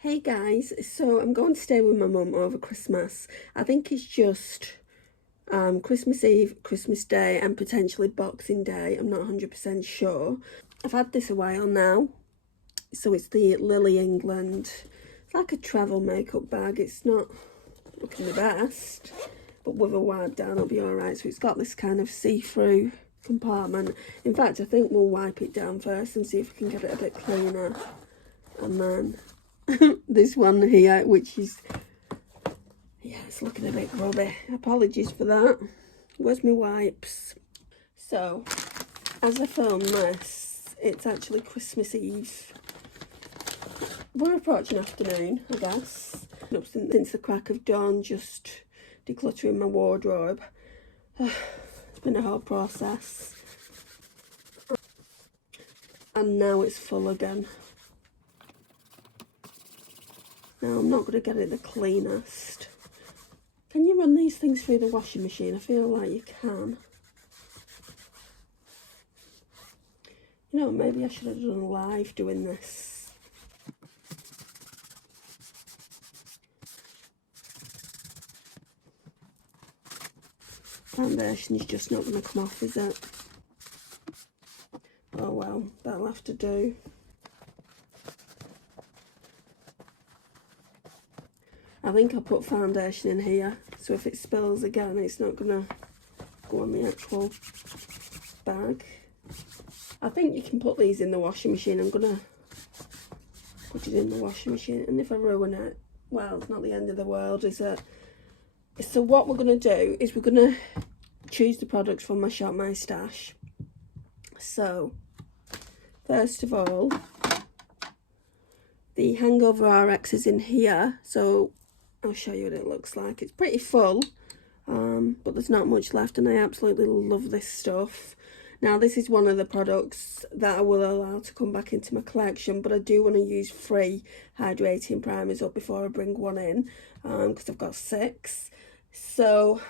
Hey guys, so I'm going to stay with my mum over Christmas. I think it's just Christmas Eve, Christmas Day and potentially Boxing Day. I'm not 100% sure. I've had this a while now. So it's the Lily England. It's like a travel makeup bag. It's not looking the best, but with a wipe down it'll be alright. So it's got this kind of see-through compartment. In fact, I think we'll wipe it down first and see if we can get it a bit cleaner. And then this one here, which is, yeah, it's looking a bit grubby. Apologies for that. Where's my wipes? So, as I film this, it's actually Christmas Eve. We're approaching afternoon, I guess. Up since the crack of dawn, just decluttering my wardrobe. It's been a whole process. And now it's full again. Now, I'm not going to get it the cleanest. Can you run these things through the washing machine? I feel like you can. You know, maybe I should have done live doing this. Foundation is just not going to come off, is it? Oh well, that'll have to do. I think I'll put foundation in here, so if it spills again, it's not going to go on the actual bag. I think you can put these in the washing machine. I'm going to put it in the washing machine, and if I ruin it, well, it's not the end of the world, is it? So what we're going to do is we're going to choose the products from my Shop My Stash. So, first of all, the Hangover RX is in here, so I'll show you what it looks like. It's pretty full, but there's not much left, and I absolutely love this stuff. Now, this is one of the products that I will allow to come back into my collection, but I do want to use 3 hydrating primers up before I bring one in, because I've got 6. So,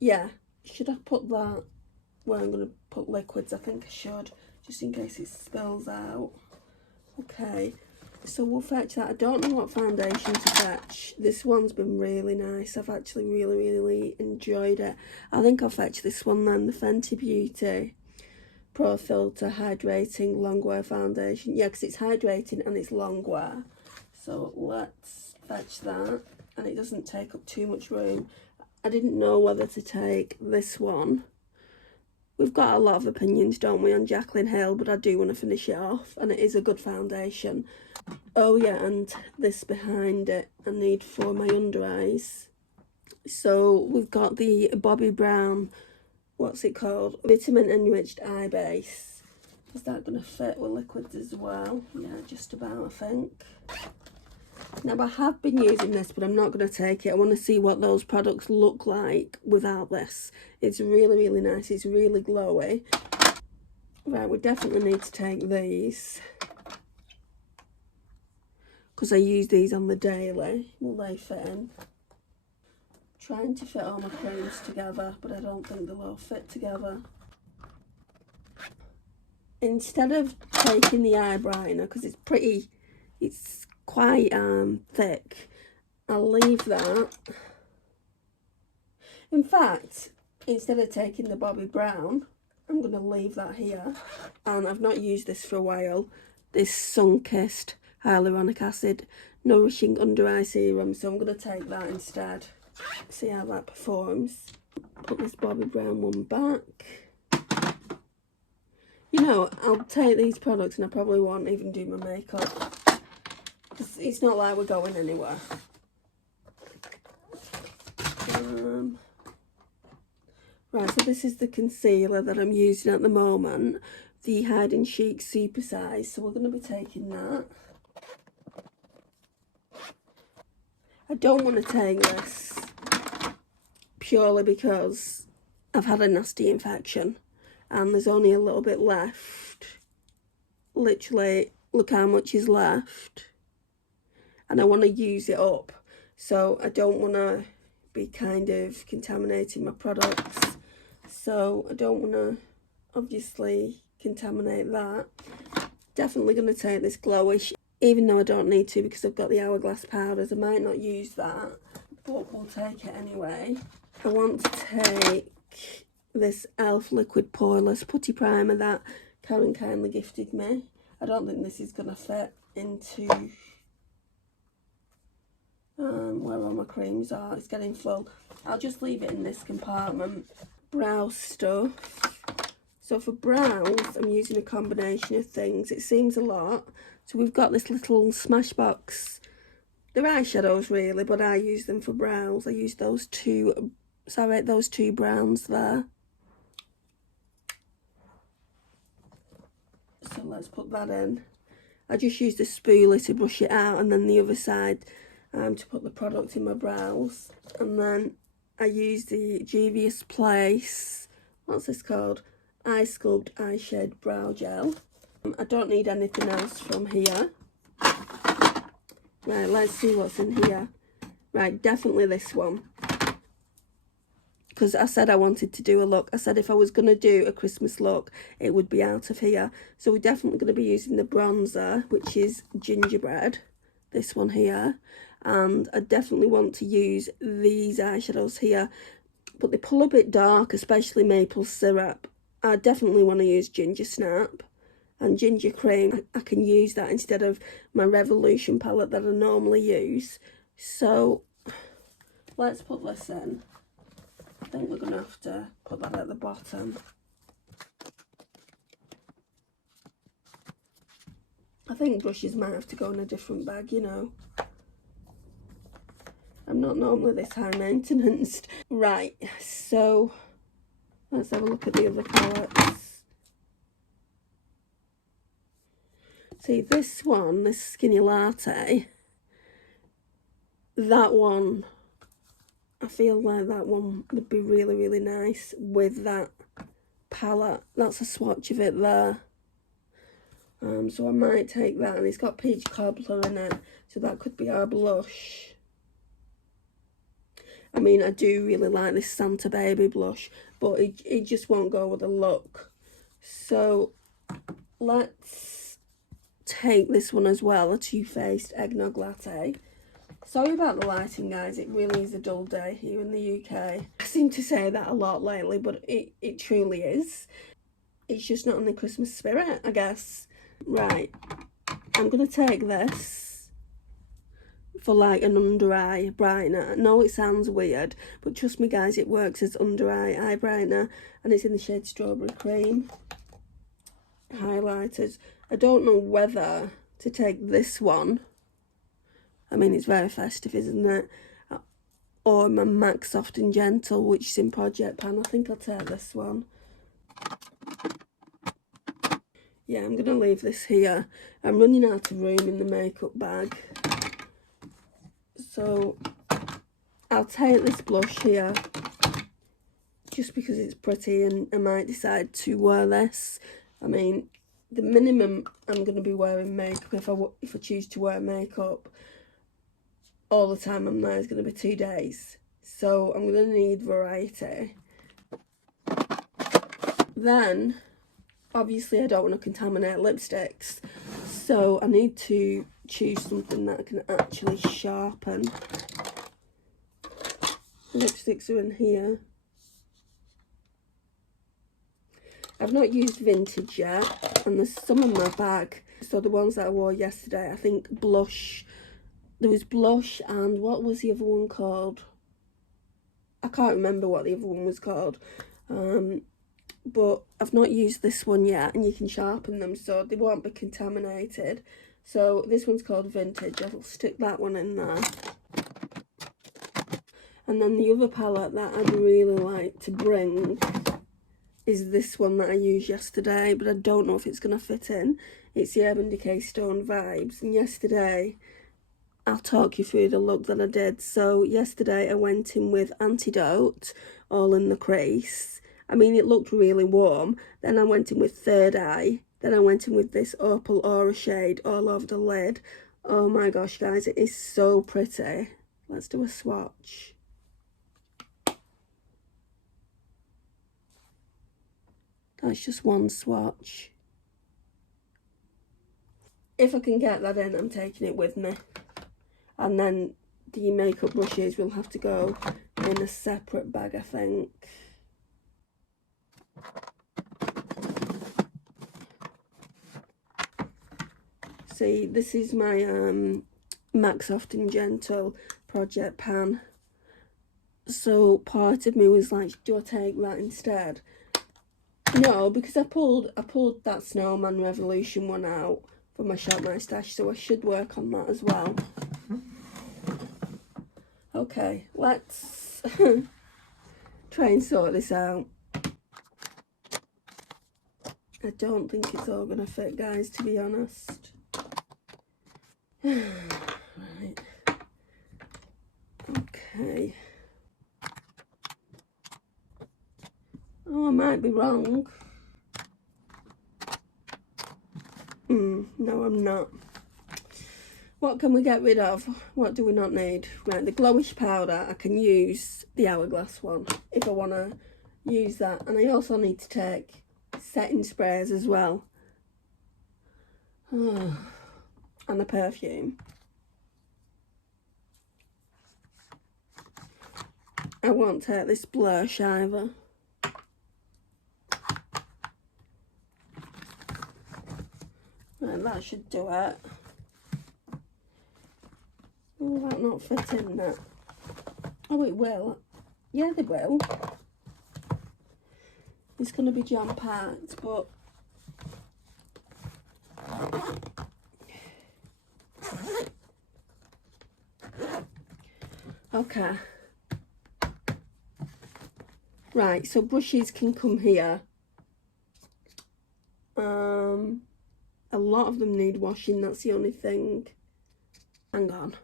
yeah, should I put that where I'm going to put liquids? I think I should, just in case it spills out. Okay. So we'll fetch that. I don't know what foundation to fetch. This one's been really nice. I've actually really enjoyed it. I think I'll fetch this one then, the Fenty Beauty Pro Filter Hydrating Longwear Foundation. Yeah, because it's hydrating and it's longwear. So let's fetch that. And it doesn't take up too much room. I didn't know whether to take this one. We've got a lot of opinions, don't we, on Jaclyn Hill, but I do want to finish it off, and it is a good foundation. Oh yeah, and this behind it I need for my under eyes. So we've got the Bobbi Brown, what's it called? Vitamin Enriched Eye Base. Is that going to fit with liquids as well? Yeah, just about, I think. Now, I have been using this, but I'm not going to take it. I want to see what those products look like without this. It's really nice. It's really glowy. Right, we definitely need to take these, because I use these on the daily. Will they fit in? Trying to fit all my creams together, but I don't think they'll all fit together. Instead of taking the eye brightener, because it's quite thick, I'll leave that. In fact, instead of taking the Bobbi Brown, I'm going to leave that here. And I've not used this for a while, this Sun-Kissed Hyaluronic Acid Nourishing Under Eye Serum, so I'm going to take that instead. See how that performs. Put this Bobbi Brown one back. You know, I'll take these products and I probably won't even do my makeup. It's not like we're going anywhere. Right, so this is the concealer that I'm using at the moment. The Hide and Chic Super Size. So we're going to be taking that. I don't want to take this purely because I've had a nasty infection. And there's only a little bit left. Literally, look how much is left. And I want to use it up, so I don't want to be kind of contaminating my products, so I don't want to obviously contaminate that. Definitely going to take this glowish even though I don't need to because I've got the Hourglass powders. I might not use that, but we'll take it anyway. I want to take this e.l.f. Liquid Poreless Putty Primer that Karen kindly gifted me. I don't think this is going to fit into where all my creams are. It's getting full. I'll just leave it in this compartment. Brow stuff. So for brows, I'm using a combination of things. It seems a lot. So we've got this little Smashbox. They're eyeshadows really, but I use them for brows. I use those two browns there. So let's put that in. I just use the spoolie to brush it out, and then the other side to put the product in my brows. And then I use the Juvia's Place, what's this called? Eye Sculpt Eyeshade Brow Gel. I don't need anything else from here. Right, let's see what's in here. Right, definitely this one. Because I said I wanted to do a look. I said if I was going to do a Christmas look, it would be out of here. So we're definitely going to be using the bronzer, which is Gingerbread. This one here. And I definitely want to use these eyeshadows here. But they pull a bit dark, especially Maple Syrup. I definitely want to use Ginger Snap. And Ginger Cream. I can use that instead of my Revolution palette that I normally use. So let's put this in. I think we're going to have to put that at the bottom. I think brushes might have to go in a different bag, you know. I'm not normally this high maintenance. Right, so let's have a look at the other palettes. See, this one, this Skinny Latte, that one, I feel like that one would be really, really nice with that palette. That's a swatch of it there. So I might take that, and it's got Peach Cobbler in it, so that could be our blush. I mean, I do really like this Santa Baby blush, but it just won't go with the look. So let's take this one as well, a Too Faced Eggnog Latte. Sorry about the lighting, guys. It really is a dull day here in the UK. I seem to say that a lot lately, but it truly is. It's just not in the Christmas spirit, I guess. Right, I'm going to take this for like an under eye brightener. I know it sounds weird, but trust me guys, it works as under eye brightener, and it's in the shade Strawberry Cream. Highlighters. I don't know whether to take this one. I mean, it's very festive, isn't it? Or my MAC Soft and Gentle, which is in Project Pan. I think I'll take this one. Yeah, I'm going to leave this here. I'm running out of room in the makeup bag. So I'll take this blush here just because it's pretty, and I might decide to wear this. I mean, the minimum I'm going to be wearing makeup if I choose to wear makeup all the time I'm there is going to be 2 days. So I'm going to need variety. Then obviously I don't want to contaminate lipsticks, so I need to choose something that can actually sharpen. Lipsticks are in here. I've not used Vintage yet, and there's some in my bag. So the ones that I wore yesterday, I think blush. There was blush, and what was the other one called? I can't remember what the other one was called. But I've not used this one yet, and you can sharpen them so they won't be contaminated. So this one's called Vintage. I'll stick that one in there. And then the other palette that I'd really like to bring is this one that I used yesterday, but I don't know if it's going to fit in. It's the Urban Decay Stone Vibes, and yesterday, I'll talk you through the look that I did. So yesterday I went in with Antidote, all in the crease. I mean, it looked really warm. Then I went in with Third Eye. Then I went in with this Opal Aura shade all over the lid. Oh my gosh, guys, it is so pretty. Let's do a swatch. That's just one swatch. if I can get that in, I'm taking it with me. And then the makeup brushes will have to go in a separate bag, I think. See, this is my MAC Soft and Gentle Project Pan. So part of me was like, do I take that instead? No, because I pulled that Snowman Revolution one out for my Shop My Stash, so I should work on that as well. Okay, let's try and sort this out. I don't think it's all gonna fit, guys, to be honest. Right. Okay. Oh, I might be wrong. No, I'm not. What can we get rid of? What do we not need? Right, the glowish powder, I can use the Hourglass one if I want to use that. And I also need to take setting sprays as well. And a perfume. I won't take this Blursh either. Right, that should do it. Will that not fit in that? Oh, it will. Yeah, they will. It's going to be jam-packed, but... Okay. Right, so brushes can come here. A lot of them need washing, that's the only thing. Hang on.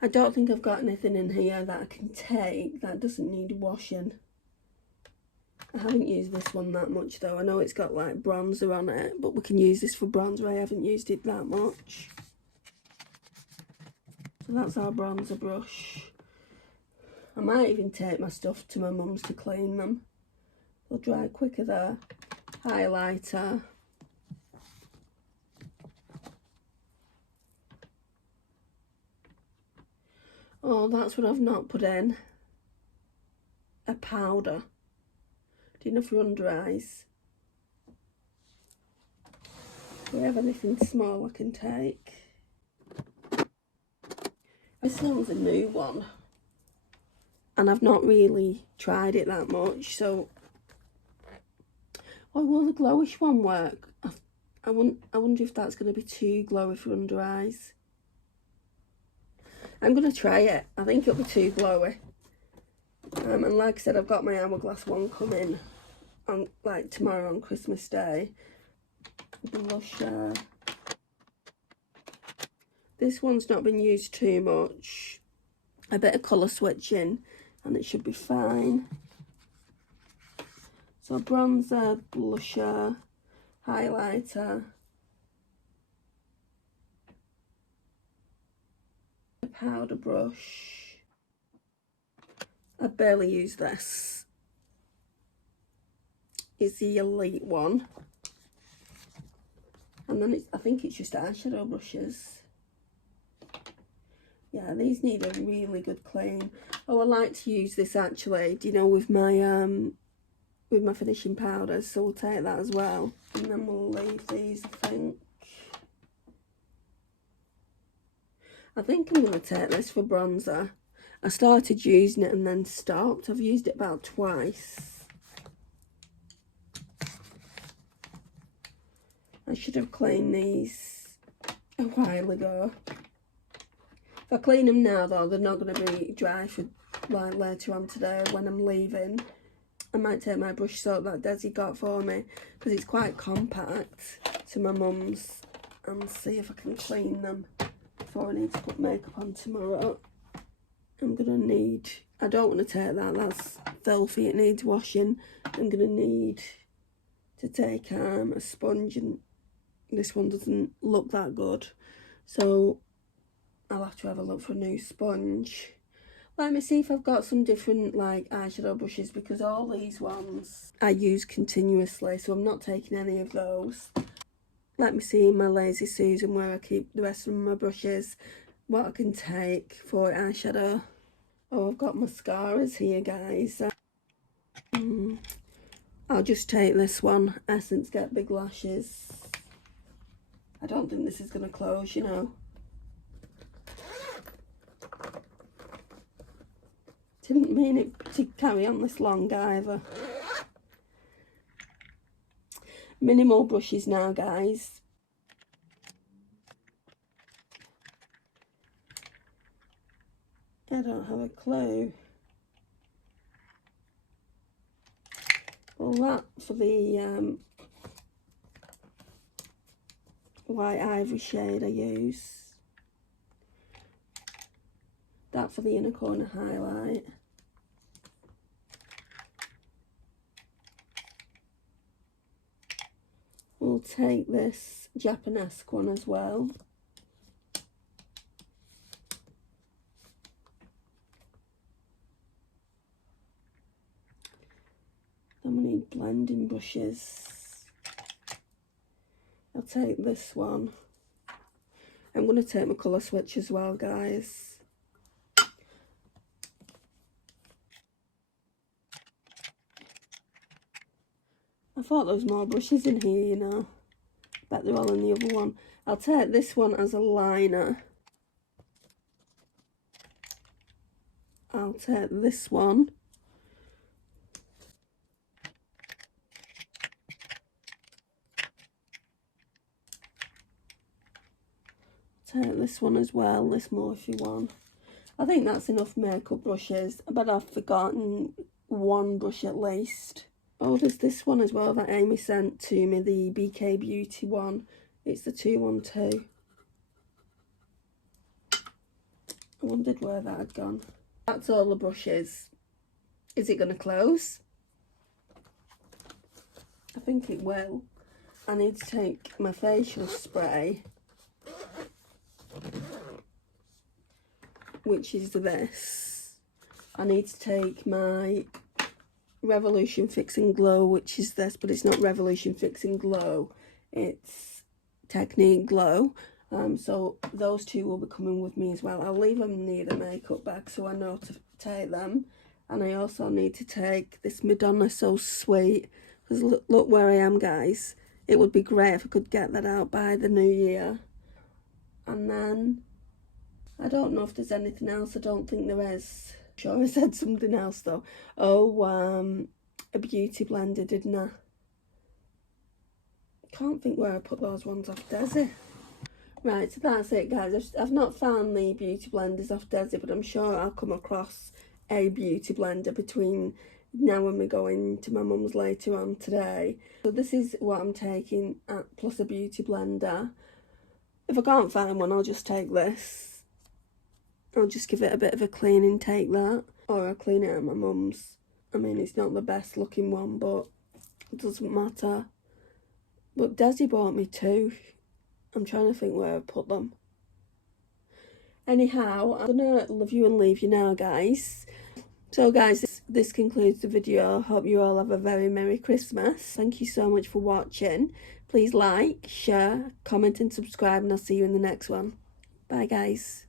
I don't think I've got anything in here that I can take that doesn't need washing. I haven't used this one that much though. I know it's got like bronzer on it, but we can use this for bronzer. I haven't used it that much. So that's our bronzer brush. I might even take my stuff to my mum's to clean them. They'll dry quicker there. Highlighter. Oh, that's what I've not put in. A powder. Do enough for under eyes. Do we have anything small I can take? This one's a new one. And I've not really tried it that much, so... Oh, will the glowish one work? I wonder if that's going to be too glowy for under eyes. I'm going to try it. I think it'll be too glowy. And like I said, I've got my Hourglass one coming on like tomorrow on Christmas Day. Blusher. This one's not been used too much. A bit of colour switching and it should be fine. So bronzer, blusher, highlighter, a powder brush. I barely use this. It's the Elite one. And then I think it's just eyeshadow brushes. Yeah, these need a really good clean. Oh, I like to use this actually, do you know, with my finishing powders, so we'll take that as well. And then we'll leave these, I think I'm going to take this for bronzer. I started using it and then stopped. I've used it about twice. I should have cleaned these a while ago. If I clean them now though, they're not going to be dry for like later on today when I'm leaving. I might take my brush soap that Desi got for me because it's quite compact to my mum's and see if I can clean them before I need to put makeup on tomorrow. I'm going to need, I don't want to take that, that's filthy, it needs washing. I'm going to need to take a sponge, and this one doesn't look that good. So I'll have to have a look for a new sponge. Let me see if I've got some different like eyeshadow brushes, because all these ones I use continuously, so I'm not taking any of those. let me see in my Lazy Susan where I keep the rest of my brushes, what I can take for eyeshadow. Oh, I've got mascaras here, guys. I'll just take this one, Essence Get Big Lashes. I don't think this is going to close, you know. Didn't mean it to carry on this long either. Minimal brushes now, guys. I don't have a clue. Well, that for the white ivory shade I use. That for the inner corner highlight. We'll take this Japanesque one as well. Then we need blending brushes. I'll take this one. I'm going to take my colour switch as well, guys. I thought there was more brushes in here, you know. Bet they're all in the other one. I'll take this one as a liner. I'll take this one. Take this one as well, this Morphe one. I think that's enough makeup brushes. I bet I've forgotten one brush at least. Oh, there's this one as well that Amy sent to me, the BK Beauty one. It's the 212. I wondered where that had gone. That's all the brushes. Is it going to close? I think it will. I need to take my facial spray, which is this. I need to take my Revolution Fixing Glow, which is this, but it's not Revolution Fixing Glow, it's Technique Glow. So those two will be coming with me as well. I'll leave them near the makeup bag so I know to take them. And I also need to take this Madonna So Sweet, because look where I am, guys. It would be great if I could get that out by the new year. And then I don't know if there's anything else. I don't think there is. I'm sure I said something else though. Oh, a beauty blender, didn't I? Can't think where I put those ones off Desi. Right, so that's it, guys. I've not found the beauty blenders off Desi, but I'm sure I'll come across a beauty blender between now and me going to my mum's later on today. So this is what I'm taking, plus a beauty blender. If I can't find one, I'll just take this. I'll just give it a bit of a clean and take that. Or I'll clean it at my mum's. I mean, it's not the best looking one, but it doesn't matter. But Desi bought me two. I'm trying to think where I put them. Anyhow, I'm gonna love you and leave you now, guys. So guys, this concludes the video. Hope you all have a very Merry Christmas. Thank you so much for watching. Please like, share, comment and subscribe, and I'll see you in the next one. Bye guys.